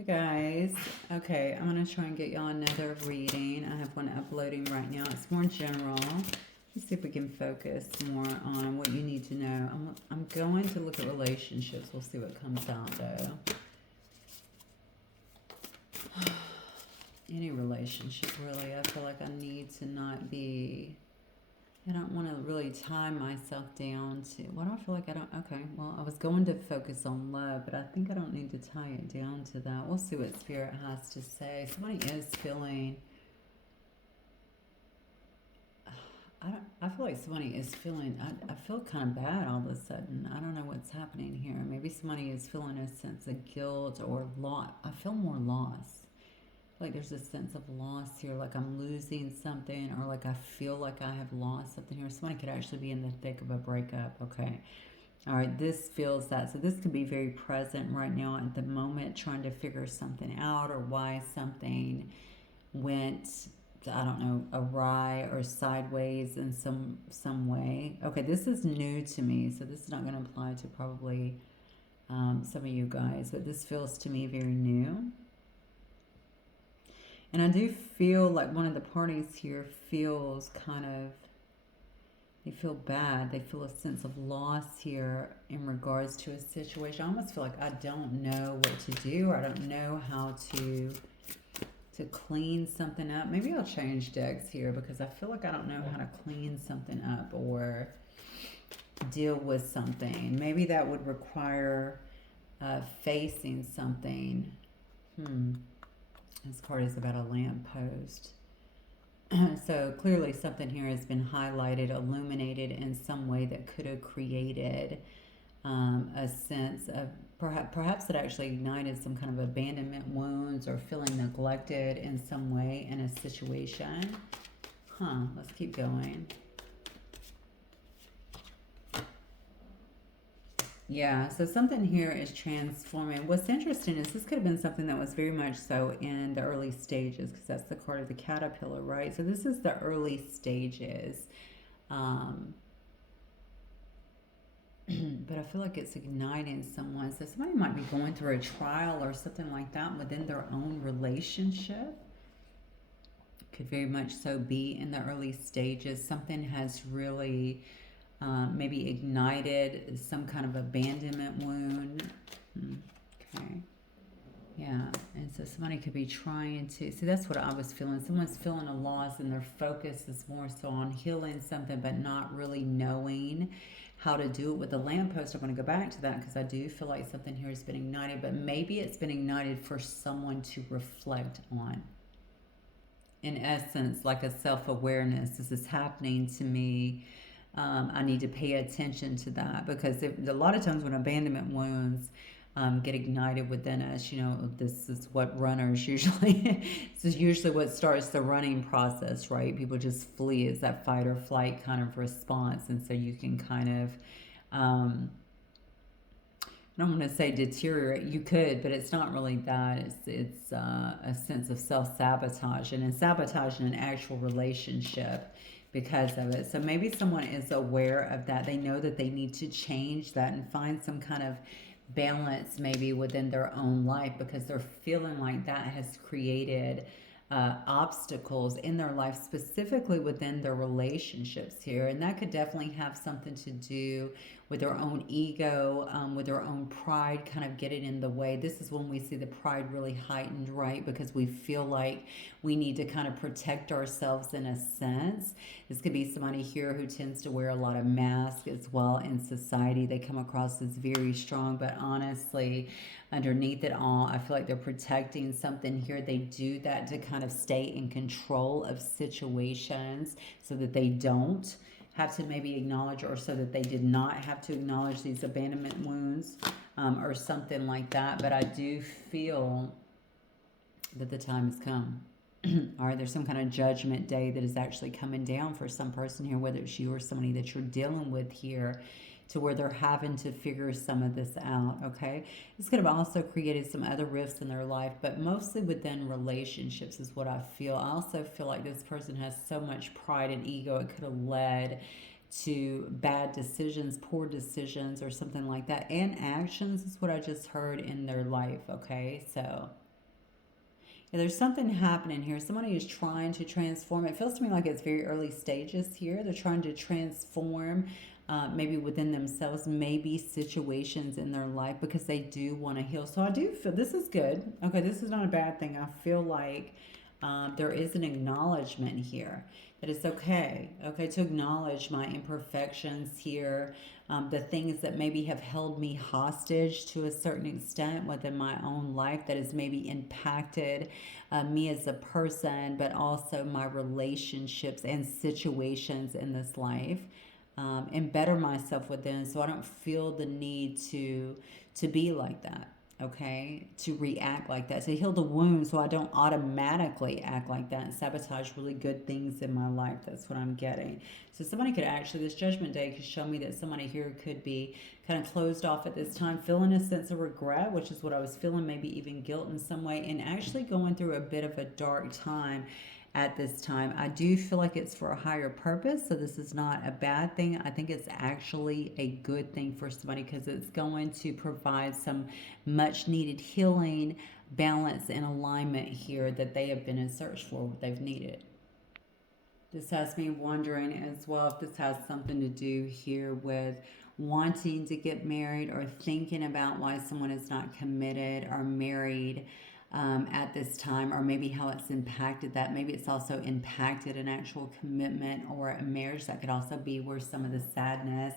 Hey guys, okay, I'm gonna try and get y'all another reading. I have one uploading right now. It's more general. Let's see if we can focus more on what you need to know. I'm going to look at relationships. We'll see what comes out though. Any relationship, really. I feel like I need to not be. I don't want to really tie myself down to. Why do I feel like I don't? Okay, well, I was going to focus on love, but I think I don't need to tie it down to that. We'll see what Spirit has to say. Somebody is feeling. I feel like somebody is feeling. I feel kind of bad all of a sudden. I don't know what's happening here. Maybe somebody is feeling a sense of guilt or loss. I feel more loss. Like there's a sense of loss here, like I'm losing something, or like I feel like I have lost something here. Somebody could actually be in the thick of a breakup. Okay. All right. This feels that. So this could be very present right now at the moment, trying to figure something out or why something went, I don't know, awry or sideways in some way. Okay. This is new to me. So this is not going to apply to probably some of you guys, but this feels to me very new. And I do feel like one of the parties here feels kind of, they feel bad. They feel a sense of loss here in regards to a situation. I almost feel like I don't know what to do, or I don't know how to clean something up. Maybe I'll change decks here because I feel like I don't know how to clean something up or deal with something. Maybe that would require facing something. This card is about a lamppost. So clearly something here has been highlighted, illuminated in some way that could have created a sense of perhaps it actually ignited some kind of abandonment wounds or feeling neglected in some way in a situation. Let's keep going. Yeah, so something here is transforming. What's interesting is this could have been something that was very much so in the early stages, because that's the card of the caterpillar, right? So this is the early stages. But I feel like it's igniting someone. So somebody might be going through a trial or something like that within their own relationship. Could very much so be in the early stages. Something has really maybe ignited some kind of abandonment wound. Okay. Yeah, and so somebody could be trying to, see, that's what I was feeling. Someone's feeling a loss and their focus is more so on healing something, but not really knowing how to do it with the lamppost. I'm going to go back to that because I do feel like something here has been ignited, but maybe it's been ignited for someone to reflect on. In essence, like a self-awareness. This is happening to me. I need to pay attention to that because a lot of times when abandonment wounds get ignited within us, this is what runners usually, this is usually what starts the running process, right? People just flee. It's that fight or flight kind of response. And so you can kind of, I don't want to say deteriorate. You could, but it's not really that. It's a sense of self-sabotage and sabotaging an actual relationship because of it. So maybe someone is aware of that. They know that they need to change that and find some kind of balance maybe within their own life because they're feeling like that has created obstacles in their life, specifically within their relationships here. And that could definitely have something to do with their own ego, with their own pride kind of getting in the way. This is when we see the pride really heightened, right? Because we feel like we need to kind of protect ourselves in a sense. This could be somebody here who tends to wear a lot of masks as well in society. They come across as very strong, but honestly, underneath it all, I feel like they're protecting something here. They do that to kind of stay in control of situations so that they don't have to maybe acknowledge, or so that they did not have to acknowledge these abandonment wounds or something like that. But I do feel that the time has come. All right, there's some kind of judgment day that is actually coming down for some person here, whether it's you or somebody that you're dealing with here, to where they're having to figure some of this out, okay? This could have also created some other rifts in their life, but mostly within relationships is what I feel. I also feel like this person has so much pride and ego, it could have led to bad decisions, poor decisions, or something like that. And actions is what I just heard in their life, okay? So Yeah, there's something happening here. Somebody is trying to transform. It feels to me like it's very early stages here. They're trying to transform, maybe within themselves, maybe situations in their life because they do want to heal. So I do feel this is good. Okay, this is not a bad thing. I feel like there is an acknowledgement here that it's okay, okay, to acknowledge my imperfections here, the things that maybe have held me hostage to a certain extent within my own life that has maybe impacted me as a person, but also my relationships and situations in this life. And better myself within, so I don't feel the need to be like that, okay, to react like that, to heal the wound so I don't automatically act like that and sabotage really good things in my life. That's what I'm getting. So somebody could actually, this judgment day could show me that somebody here could be kind of closed off at this time, feeling a sense of regret, which is what I was feeling, maybe even guilt in some way, and actually going through a bit of a dark time at this time. I do feel like it's for a higher purpose, so this is not a bad thing. I think it's actually a good thing for somebody because it's going to provide some much needed healing, balance, and alignment here that they have been in search for, they've needed. This has me wondering as well if this has something to do here with wanting to get married or thinking about why someone is not committed or married at this time, or maybe how it's impacted that. Maybe it's also impacted an actual commitment or a marriage. That could also be where some of the sadness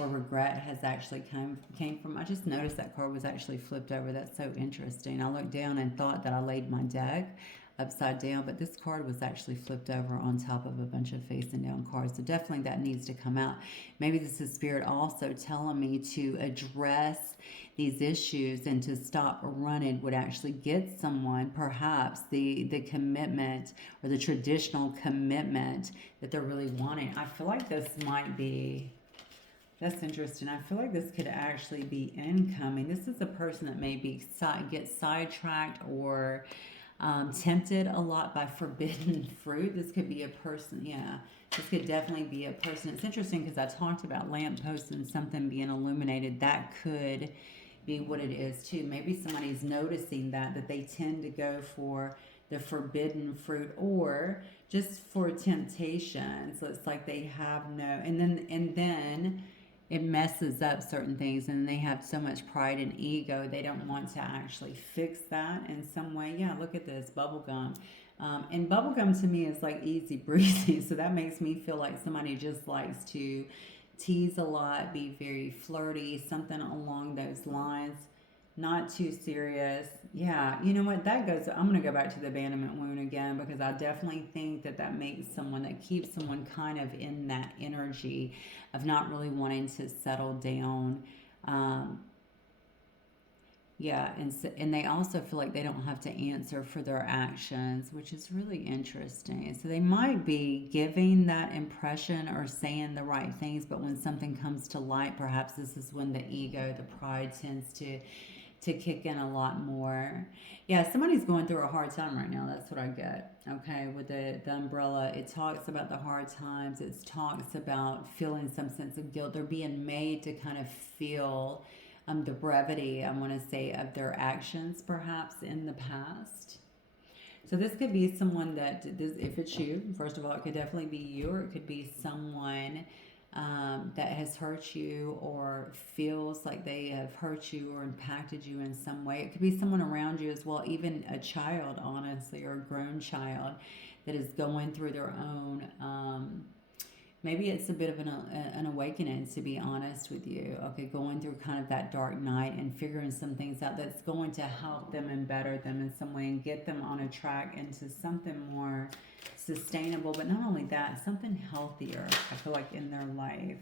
or regret has actually came from. I just noticed that card was actually flipped over. That's so interesting. I looked down and thought that I laid my deck upside down, but this card was actually flipped over on top of a bunch of facing down cards. So definitely that needs to come out. Maybe this is spirit also telling me to address these issues and to stop running would actually get someone perhaps the commitment or the traditional commitment that they're really wanting. I feel like this might be, that's interesting. I feel like this could actually be incoming. This is a person that maybe get sidetracked or tempted a lot by forbidden fruit. This could be a person, yeah. This could definitely be a person. It's interesting because I talked about lampposts and something being illuminated. That could be what it is too. Maybe somebody's noticing that they tend to go for the forbidden fruit or just for temptation. So it's like they have no, and then it messes up certain things, and they have so much pride and ego they don't want to actually fix that in some way. Yeah, look at this bubblegum. And bubblegum to me is like easy breezy, so that makes me feel like somebody just likes to tease a lot, be very flirty, something along those lines. Not too serious. Yeah, you know what? That goes. I'm going to go back to the abandonment wound again because I definitely think that makes someone, that keeps someone kind of in that energy of not really wanting to settle down. Um, yeah, and they also feel like they don't have to answer for their actions, which is really interesting. So they might be giving that impression or saying the right things, but when something comes to light, perhaps this is when the ego, the pride tends to kick in a lot more. Yeah, somebody's going through a hard time right now. That's what I get. Okay, with the umbrella, it talks about the hard times. It talks about feeling some sense of guilt. They're being made to kind of feel the brevity, I want to say, of their actions perhaps in the past. So this could be someone that, this, if it's you, first of all, it could definitely be you, or it could be someone that has hurt you or feels like they have hurt you or impacted you in some way. It could be someone around you as well, even a child, honestly, or a grown child that is going through their own maybe it's a bit of an awakening, to be honest with you. Okay, going through kind of that dark night and figuring some things out that's going to help them and better them in some way and get them on a track into something more sustainable. But not only that, something healthier, I feel like, in their life.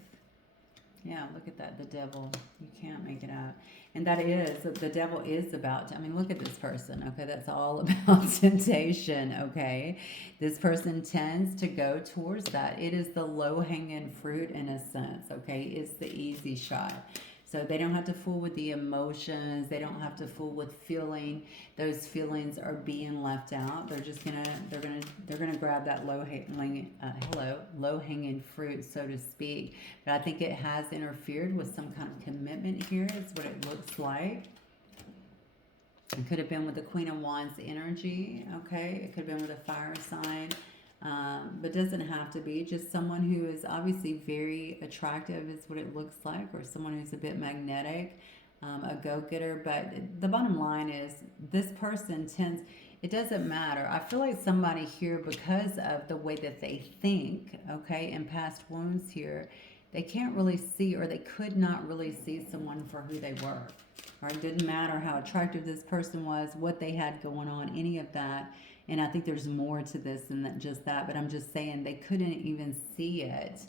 Yeah, look at that, the devil. You can't make it out. And that is, the devil is about, I mean, look at this person, okay? That's all about temptation, okay? This person tends to go towards that. It is the low-hanging fruit in a sense, okay? It's the easy shot. So they don't have to fool with the emotions. They don't have to fool with feeling. Those feelings are being left out. They're just they're gonna grab that low hanging fruit, so to speak. But I think it has interfered with some kind of commitment here. Is what it looks like. It could have been with the Queen of Wands energy, okay? It could have been with a fire sign, but doesn't have to be. Just someone who is obviously very attractive is what it looks like, or someone who's a bit magnetic, a go-getter. But the bottom line is this person tends, it doesn't matter. I feel like somebody here, because of the way that they think, okay, and past wounds here, they can't really see, or they could not really see someone for who they were. Or it didn't matter how attractive this person was, what they had going on, any of that. And I think there's more to this than that, just that. But I'm just saying they couldn't even see it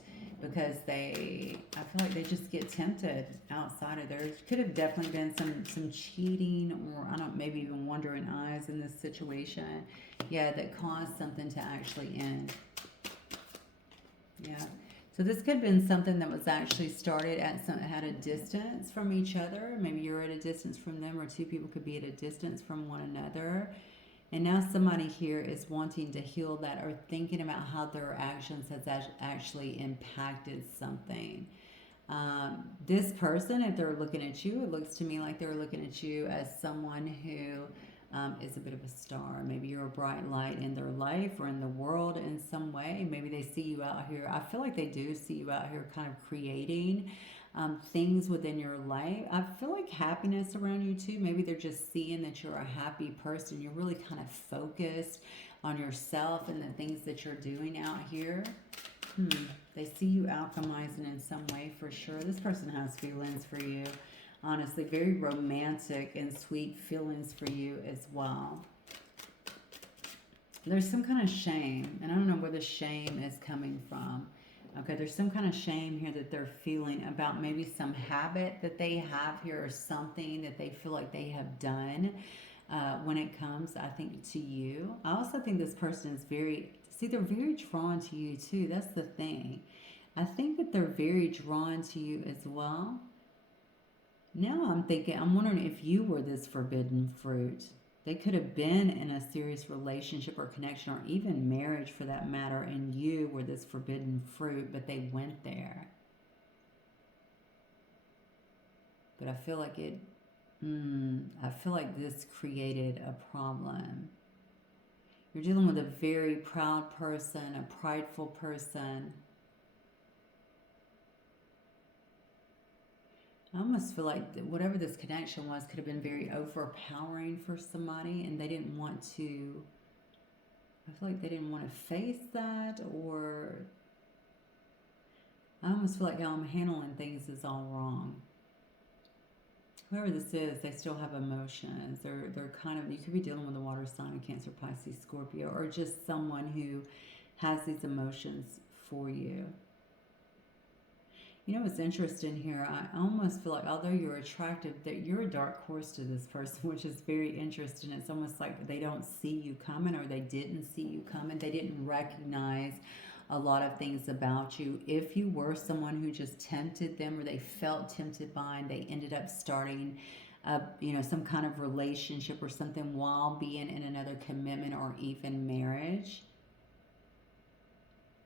because I feel like they just get tempted outside of there. Could have definitely been some cheating, or I don't, maybe even wandering eyes in this situation. Yeah, that caused something to actually end. Yeah. So this could have been something that was actually started at a distance from each other. Maybe you're at a distance from them, or two people could be at a distance from one another. And now somebody here is wanting to heal that, or thinking about how their actions has actually impacted something. This person, if they're looking at you, it looks to me like they're looking at you as someone who is a bit of a star. Maybe you're a bright light in their life or in the world in some way. Maybe they see you out here. I feel like they do see you out here kind of creating things within your life. I feel like happiness around you too. Maybe they're just seeing that you're a happy person. You're really kind of focused on yourself and the things that you're doing out here. They see you alchemizing in some way for sure. This person has feelings for you. Honestly, very romantic and sweet feelings for you as well. There's some kind of shame, and I don't know where the shame is coming from. Okay, there's some kind of shame here that they're feeling about maybe some habit that they have here, or something that they feel like they have done when it comes, I think, to you. I also think this person is they're very drawn to you too. That's the thing. I think that they're very drawn to you as well. Now I'm wondering if you were this forbidden fruit. They could have been in a serious relationship or connection, or even marriage for that matter, and you were this forbidden fruit, but they went there. But I feel like I feel like this created a problem. You're dealing with a very proud person, a prideful person. I almost feel like whatever this connection was could have been very overpowering for somebody, and they didn't want to. I feel like they didn't want to face that, or I almost feel like how I'm handling things is all wrong. Whoever this is, they still have emotions. They're kind of, you could be dealing with a water sign, a Cancer, Pisces, Scorpio, or just someone who has these emotions for you. You know what's interesting here? I almost feel like, although you're attractive, that you're a dark horse to this person, which is very interesting. It's almost like they don't see you coming, or they didn't see you coming. They didn't recognize a lot of things about you. If you were someone who just tempted them, or they felt tempted by, and they ended up starting some kind of relationship or something while being in another commitment or even marriage,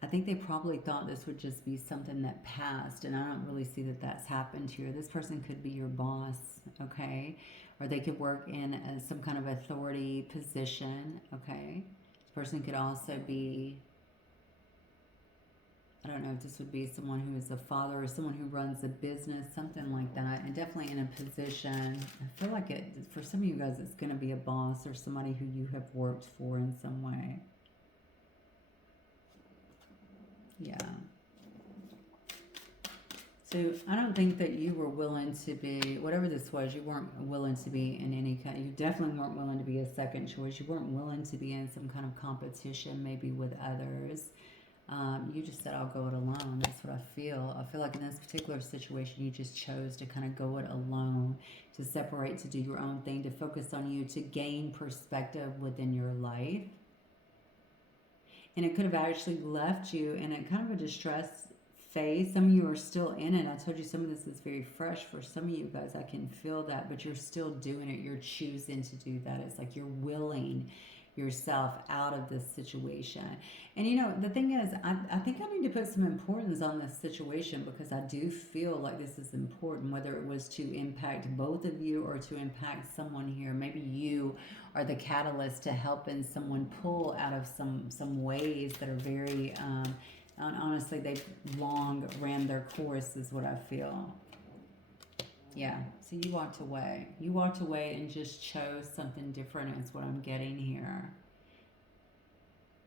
I think they probably thought this would just be something that passed, and I don't really see that that's happened here. This person could be your boss, okay? Or they could work in some kind of authority position, okay? This person could also be, I don't know if this would be someone who is a father, or someone who runs a business, something like that, and definitely in a position. I feel like for some of you guys, it's going to be a boss or somebody who you have worked for in some way. Yeah. So I don't think that you were willing to be, whatever this was, you weren't willing to be in any kind, you definitely weren't willing to be a second choice. You weren't willing to be in some kind of competition, maybe with others. You just said, I'll go it alone. That's what I feel. I feel like in this particular situation, you just chose to kind of go it alone, to separate, to do your own thing, to focus on you, to gain perspective within your life. And it could have actually left you in a kind of a distressed phase. Some of you are still in it. I told you some of this is very fresh for some of you guys. I can feel that, but you're still doing it. You're choosing to do that. It's like you're willing yourself out of this situation. And the thing is, I think I need to put some importance on this situation, because I do feel like this is important, whether it was to impact both of you or to impact someone here. Maybe you are the catalyst to helping someone pull out of some ways that are very, honestly, they've long ran their course, is what I feel. Yeah, so you walked away. You walked away and just chose something different, is what I'm getting here.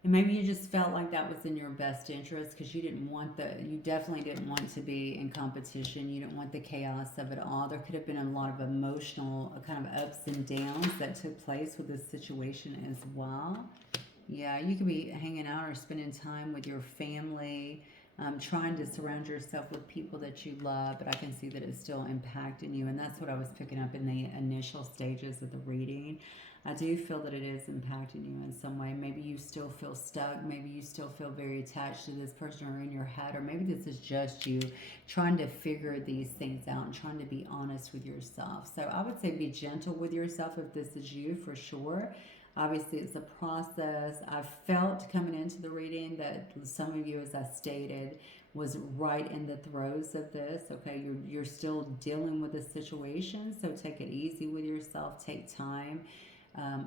And maybe you just felt like that was in your best interest, because you definitely didn't want to be in competition. You didn't want the chaos of it all. There could have been a lot of emotional kind of ups and downs that took place with this situation as well. Yeah, you could be hanging out or spending time with your family, trying to surround yourself with people that you love, but I can see that it's still impacting you. And that's what I was picking up in the initial stages of the reading. I do feel that it is impacting you in some way. Maybe you still feel stuck. Maybe you still feel very attached to this person, or in your head, or maybe this is just you trying to figure these things out and trying to be honest with yourself. So I would say be gentle with yourself if this is you, for sure. Obviously, it's a process. I felt coming into the reading that some of you, as I stated, was right in the throes of this. Okay, you're still dealing with the situation, so take it easy with yourself. Take time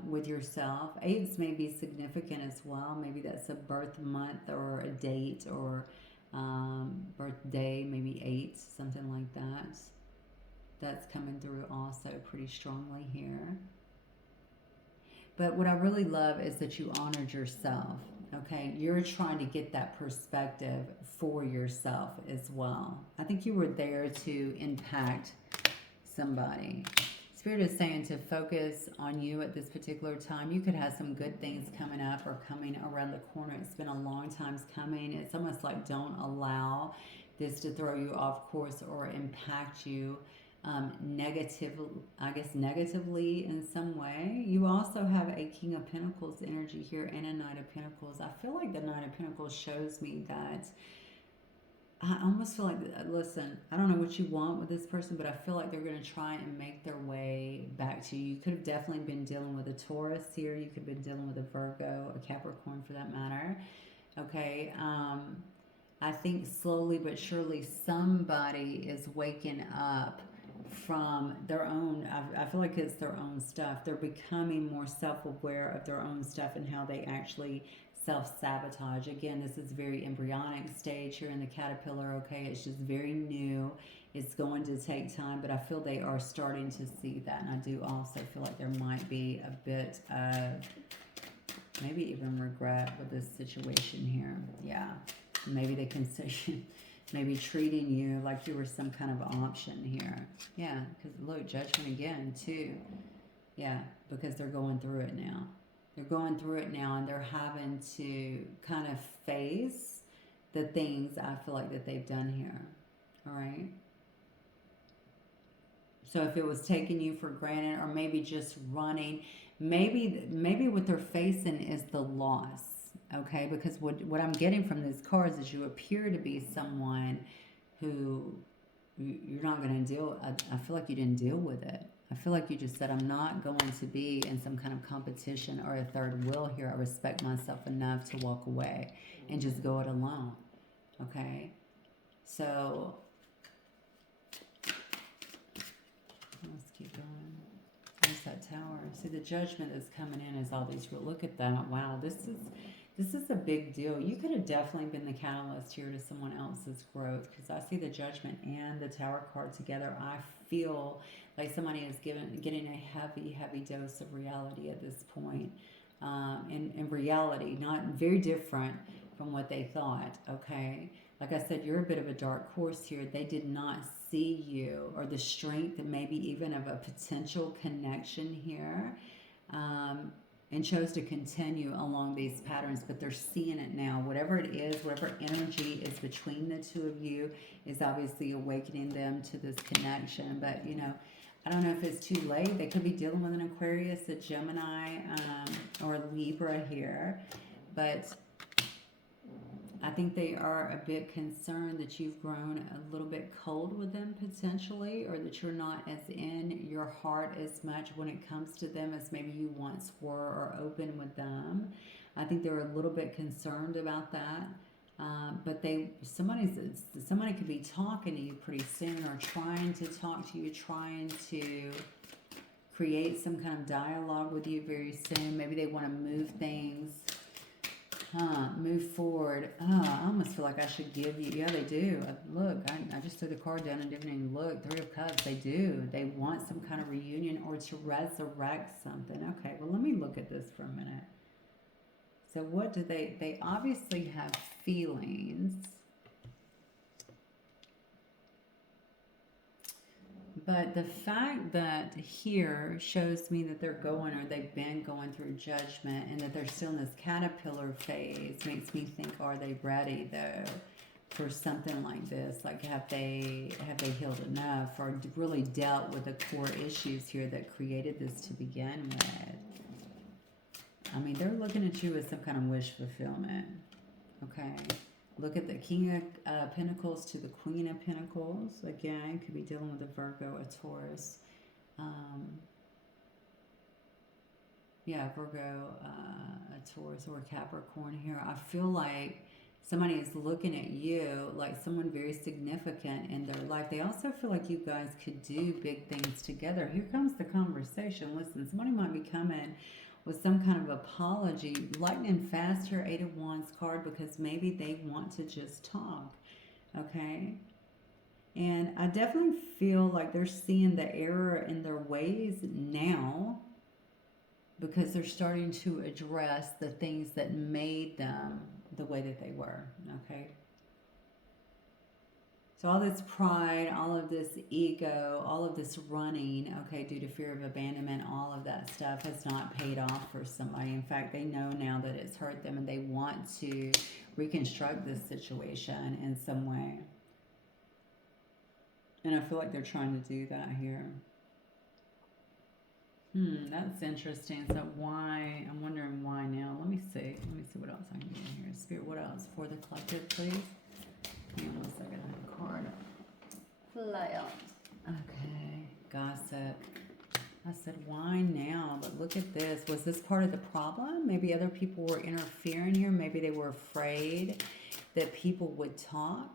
with yourself. 8s may be significant as well. Maybe that's a birth month or a date, or birthday, maybe 8, something like that. That's coming through also pretty strongly here. But what I really love is that you honored yourself. Okay, you're trying to get that perspective for yourself as well. I think you were there to impact somebody. Spirit is saying to focus on you at this particular time. You could have some good things coming up or coming around the corner. It's been a long time coming. It's almost like don't allow this to throw you off course or impact you negatively in some way. You also have a King of Pentacles energy here and a Knight of Pentacles. I feel like the Knight of Pentacles shows me that I almost feel like, listen, I don't know what you want with this person, but I feel like they're going to try and make their way back to you. You could have definitely been dealing with a Taurus here. You could have been dealing with a Virgo, a Capricorn for that matter. Okay, I think slowly but surely somebody is waking up from their own, I feel like it's their own stuff. They're becoming more self-aware of their own stuff and how they actually self-sabotage. Again, this is very embryonic stage here in the caterpillar, okay? It's just very new. It's going to take time, but I feel they are starting to see that. And I do also feel like there might be a bit of maybe even regret with this situation here. Yeah, maybe they can say maybe treating you like you were some kind of option here. Yeah, because look, judgment again too. Yeah, because they're going through it now. They're going through it now, and they're having to kind of face the things I feel like that they've done here. All right. So if it was taking you for granted, or maybe just running, maybe what they're facing is the loss. Okay, because what I'm getting from these cards is you appear to be someone who you're not going to deal. I feel like you didn't deal with it. I feel like you just said, I'm not going to be in some kind of competition or a third wheel here. I respect myself enough to walk away and just go it alone. Okay, so let's keep going. There's that Tower. See, the Judgment that's coming in is all these. Look at that. Wow, this is a big deal. You could have definitely been the catalyst here to someone else's growth, because I see the Judgment and the Tower card together. I feel like somebody is getting a heavy dose of reality at this point. In reality, not very different from what they thought, okay? Like I said, you're a bit of a dark horse here. They did not see you, or the strength and maybe even of a potential connection here. And chose to continue along these patterns, but they're seeing it now. Whatever it is, whatever energy is between the two of you is obviously awakening them to this connection. But, you know, I don't know if it's too late. They could be dealing with an Aquarius, a Gemini, or a Libra here. But I think they are a bit concerned that you've grown a little bit cold with them potentially, or that you're not as in your heart as much when it comes to them as maybe you once were, or open with them. I think they're a little bit concerned about that. But somebody could be talking to you pretty soon, or trying to talk to you, trying to create some kind of dialogue with you very soon. Maybe they want to move things, move forward. I almost feel like I should give you. Yeah, they do. Look, I just threw the card down and didn't even look. Three of Cups. They do. They want some kind of reunion, or to resurrect something. Okay, well, let me look at this for a minute. So what do they obviously have feelings. But the fact that here shows me that they're going, or they've been going through judgment, and that they're still in this caterpillar phase, makes me think, are they ready though for something like this? Like, have they healed enough, or really dealt with the core issues here that created this to begin with? I mean, they're looking at you as some kind of wish fulfillment. Okay. Look at the King of Pentacles to the Queen of Pentacles. Again, could be dealing with a Virgo, a Taurus. Yeah, Virgo, a Taurus, or a Capricorn here. I feel like somebody is looking at you like someone very significant in their life. They also feel like you guys could do big things together. Here comes the conversation. Listen, somebody might be coming with some kind of apology. Lightning fast here, Eight of Wands card, because maybe they want to just talk, okay? And I definitely feel like they're seeing the error in their ways now, because they're starting to address the things that made them the way that they were, okay? So all this pride, all of this ego, all of this running, okay, due to fear of abandonment, all of that stuff has not paid off for somebody. In fact, they know now that it's hurt them, and they want to reconstruct this situation in some way. And I feel like they're trying to do that here. That's interesting. So why, I'm wondering why now. Let me see what else I can do here. Spirit, what else? For the collective, please. Hang on 1 second. I have a card. Fly out. Okay. Gossip. I said, why now? But look at this. Was this part of the problem? Maybe other people were interfering here. Maybe they were afraid that people would talk.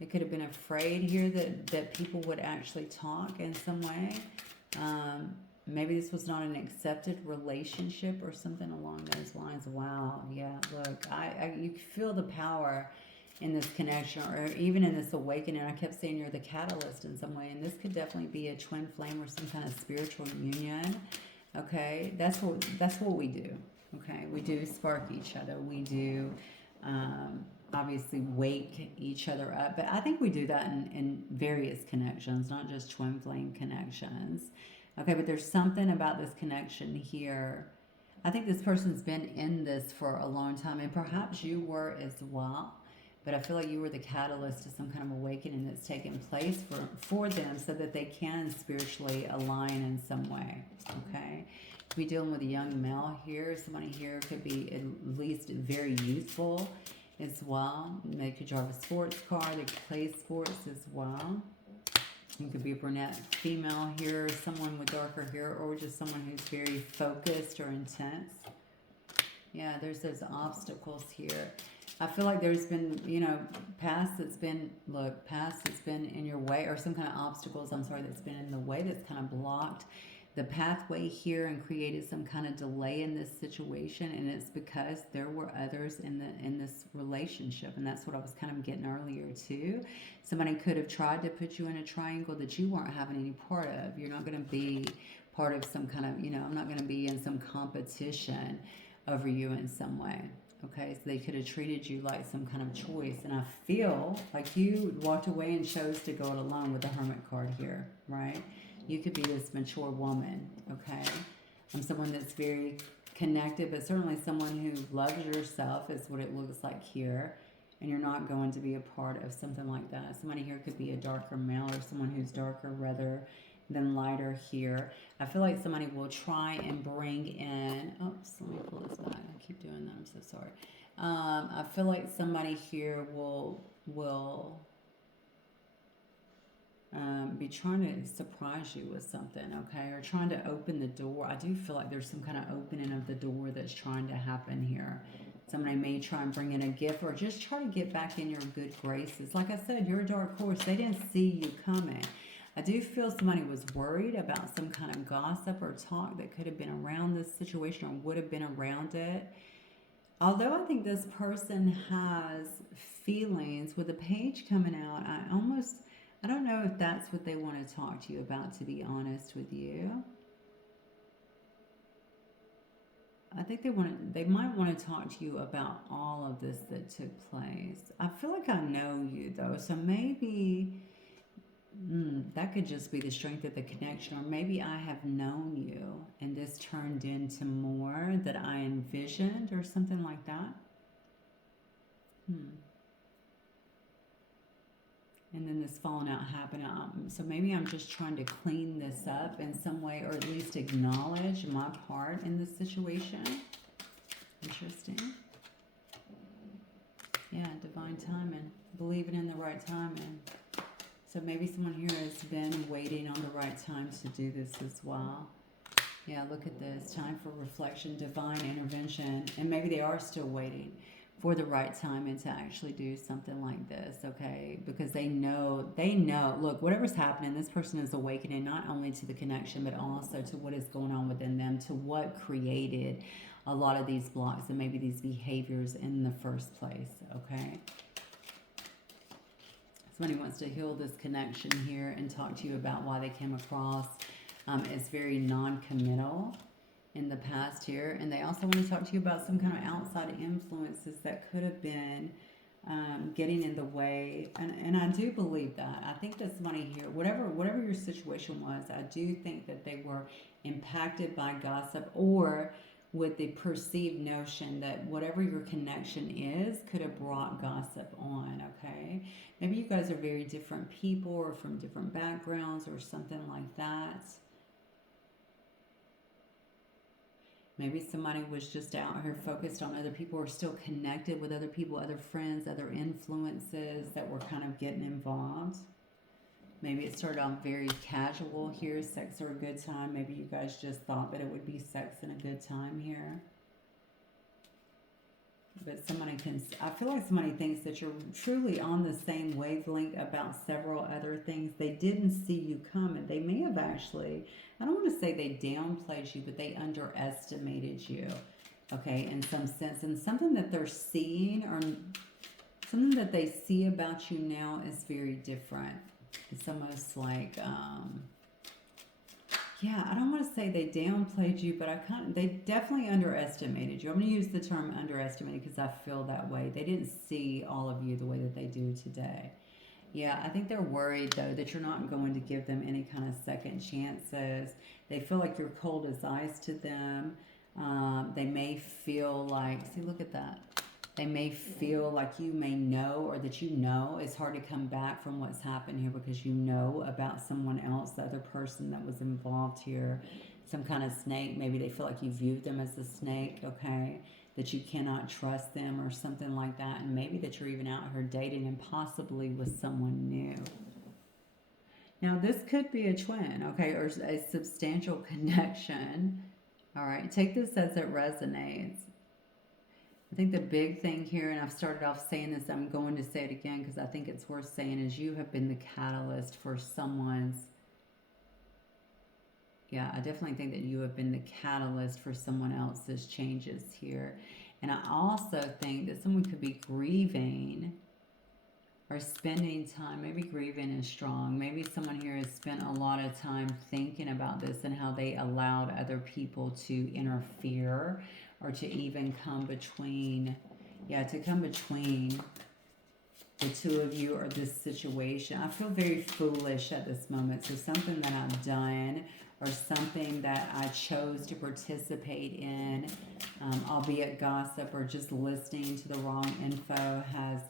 They could have been afraid here that people would actually talk in some way. Maybe this was not an accepted relationship or something along those lines. Wow, yeah, look, you feel the power in this connection, or even in this awakening. I kept saying you're the catalyst in some way, and this could definitely be a twin flame or some kind of spiritual union. Okay, that's what we do. Okay, we do spark each other. We do obviously wake each other up, but I think we do that in various connections, not just twin flame connections. Okay, but there's something about this connection here. I think this person's been in this for a long time, and perhaps you were as well, but I feel like you were the catalyst to some kind of awakening that's taken place for them, so that they can spiritually align in some way. Okay, could be dealing with a young male here. Somebody here could be at least very youthful as well. They could drive a sports car. They could play sports as well. You could be a brunette female here, someone with darker hair, or just someone who's very focused or intense. Yeah, there's those obstacles here. I feel like there's been, past that's been in your way, or some kind of obstacles, that's been in the way, that's kind of blocked the pathway here and created some kind of delay in this situation. And it's because there were others in this relationship, and that's what I was kind of getting earlier too. Somebody could have tried to put you in a triangle that you weren't having any part of. You're not going to be part of some kind of, I'm not going to be in some competition over you in some way. Okay, so they could have treated you like some kind of choice, and I feel like you walked away and chose to go it alone with the Hermit card here, right? You could be this mature woman, okay? I'm someone that's very connected, but certainly someone who loves yourself is what it looks like here, and you're not going to be a part of something like that. Somebody here could be a darker male, or someone who's darker rather then lighter here. I feel like somebody will try and bring in, oops, let me pull this back. I keep doing that. I'm so sorry. I feel like somebody here will be trying to surprise you with something, okay? Or trying to open the door. I do feel like there's some kind of opening of the door that's trying to happen here. Somebody may try and bring in a gift or just try to get back in your good graces. Like I said, you're a dark horse. They didn't see you coming. I do feel somebody was worried about some kind of gossip or talk that could have been around this situation or would have been around it. Although I think this person has feelings with the page coming out, I don't know if that's what they want to talk to you about, to be honest with you. I think they might want to talk to you about all of this that took place. I feel like I know you though, so maybe that could just be the strength of the connection, or maybe I have known you and this turned into more that I envisioned or something like that. And then this falling out happened. So maybe I'm just trying to clean this up in some way, or at least acknowledge my part in this situation. Interesting. Yeah, divine timing. Believing in the right timing. So maybe someone here has been waiting on the right time to do this as well. Yeah, look at this. Time for reflection, divine intervention. And maybe they are still waiting for the right time and to actually do something like this, okay? Because they know, look, whatever's happening, this person is awakening not only to the connection, but also to what is going on within them, to what created a lot of these blocks and maybe these behaviors in the first place, okay? Somebody wants to heal this connection here and talk to you about why they came across as very non-committal in the past here. And they also want to talk to you about some kind of outside influences that could have been getting in the way. And I do believe that. I think that somebody here, whatever your situation was, I do think that they were impacted by gossip, or with the perceived notion that whatever your connection is could have brought gossip on, okay? Maybe you guys are very different people or from different backgrounds or something like that. Maybe somebody was just out here focused on other people, or still connected with other people, other friends, other influences that were kind of getting involved. Maybe it started off very casual here, sex or a good time. Maybe you guys just thought that it would be sex and a good time here. But I feel like somebody thinks that you're truly on the same wavelength about several other things. They didn't see you coming. They may have actually, I don't want to say they downplayed you, but they underestimated you, okay, in some sense. And something that they're seeing, or something that they see about you now, is very different. It's almost like, yeah, I don't want to say they downplayed you, but they definitely underestimated you. I'm going to use the term underestimated because I feel that way. They didn't see all of you the way that they do today. Yeah, I think they're worried, though, that you're not going to give them any kind of second chances. They feel like you're cold as ice to them. They may feel like, see, look at that. They may feel like you may know, or that you know. It's hard to come back from what's happened here because you know about someone else, the other person that was involved here. Some kind of snake. Maybe they feel like you viewed them as a snake, okay? That you cannot trust them or something like that. And maybe that you're even out here dating and possibly with someone new. Now, this could be a twin, okay? Or a substantial connection. All right, take this as it resonates. I think the big thing here, and I've started off saying this, I'm going to say it again because I think it's worth saying, is you have been the catalyst for someone's, yeah, I definitely think that you have been the catalyst for someone else's changes here. And I also think that someone could be grieving or spending time, maybe grieving is strong. Maybe someone here has spent a lot of time thinking about this and how they allowed other people to interfere, or to even come between, to come between the two of you or this situation. I feel very foolish at this moment. So something that I've done, or something that I chose to participate in, albeit gossip or just listening to the wrong info, has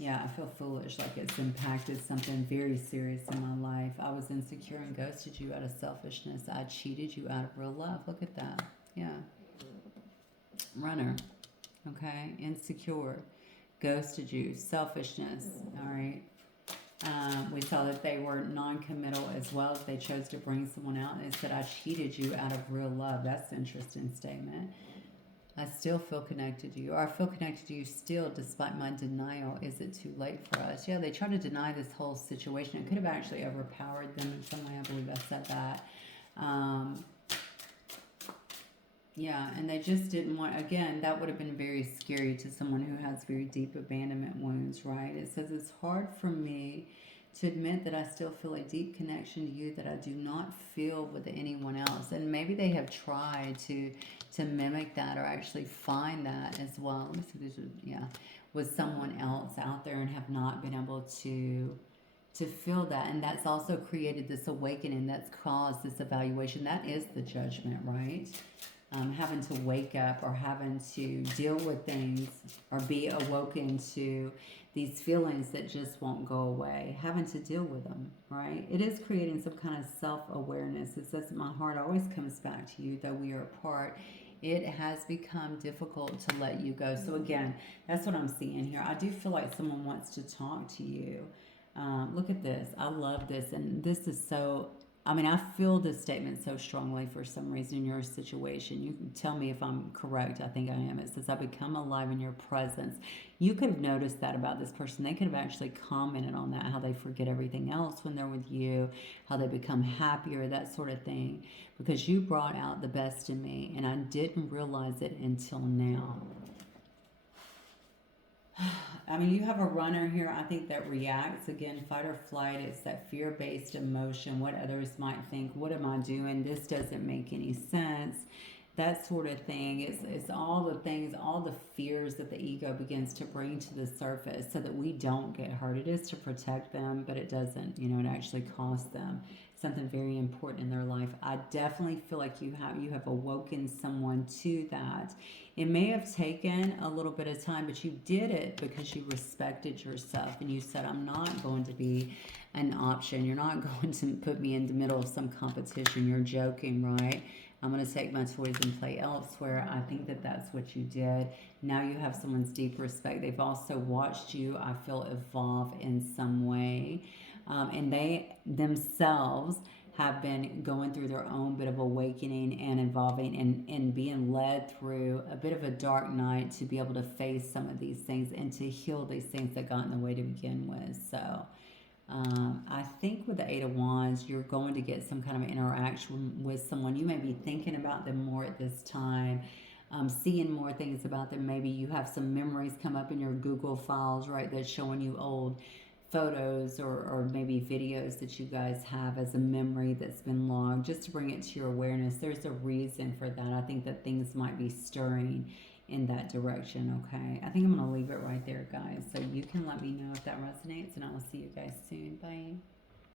Yeah, I feel foolish, like it's impacted something very serious in my life. I was insecure and ghosted you out of selfishness. I cheated you out of real love. Look at that. Yeah. Runner. Okay. Insecure. Ghosted you. Selfishness. All right. We saw that they were non-committal as well. As they chose to bring someone out. And it said, I cheated you out of real love. That's an interesting statement. I still feel connected to you, or I feel connected to you still despite my denial. Is it too late for us? Yeah, they try to deny this whole situation. It could have actually overpowered them in some way. I believe I said that. Um, yeah, and they just didn't want, again, that would have been very scary to someone who has very deep abandonment wounds, right? It says, it's hard for me to admit that I still feel a deep connection to you that I do not feel with anyone else. And maybe they have tried to mimic that or actually find that as well. Let me see if this is, yeah, with someone else out there and have not been able to feel that. And that's also created this awakening that's caused this evaluation. That is the judgment, right? Having to wake up or having to deal with things or be awoken to these feelings that just won't go away, having to deal with them, right? It is creating some kind of self-awareness. It says, my heart always comes back to you, though we are apart. It has become difficult to let you go. So again, that's what I'm seeing here. I do feel like someone wants to talk to you. Look at this. I love this. And this is so, I mean, I feel this statement so strongly for some reason in your situation. You can tell me if I'm correct. I think I am. It says, I become alive in your presence. You could have noticed that about this person. They could have actually commented on that, how they forget everything else when they're with you, how they become happier, that sort of thing. Because you brought out the best in me, and I didn't realize it until now. I mean, you have a runner here, I think, that reacts. Again, fight or flight. It's that fear-based emotion, what others might think. What am I doing? This doesn't make any sense. That sort of thing. It's all the things, all the fears that the ego begins to bring to the surface so that we don't get hurt. It is to protect them, but it doesn't, it actually costs them something very important in their life. I definitely feel like you have awoken someone to that. It may have taken a little bit of time, but you did it because you respected yourself and you said, I'm not going to be an option. You're not going to put me in the middle of some competition. You're joking, right? I'm going to take my toys and play elsewhere. I think that that's what you did. Now you have someone's deep respect. They've also watched you, I feel, evolve in some way. And they themselves have been going through their own bit of awakening and evolving and being led through a bit of a dark night to be able to face some of these things and to heal these things that got in the way to begin with. So I think with the Eight of Wands, you're going to get some kind of interaction with someone. You may be thinking about them more at this time, seeing more things about them. Maybe you have some memories come up in your Google files, right, that's showing you old photos or maybe videos that you guys have as a memory that's been logged, just to bring it to your awareness. There's a reason for that. I think that things might be stirring in that direction. Okay, I think I'm going to leave it right there, guys, so you can let me know if that resonates, and I'll see you guys soon. Bye.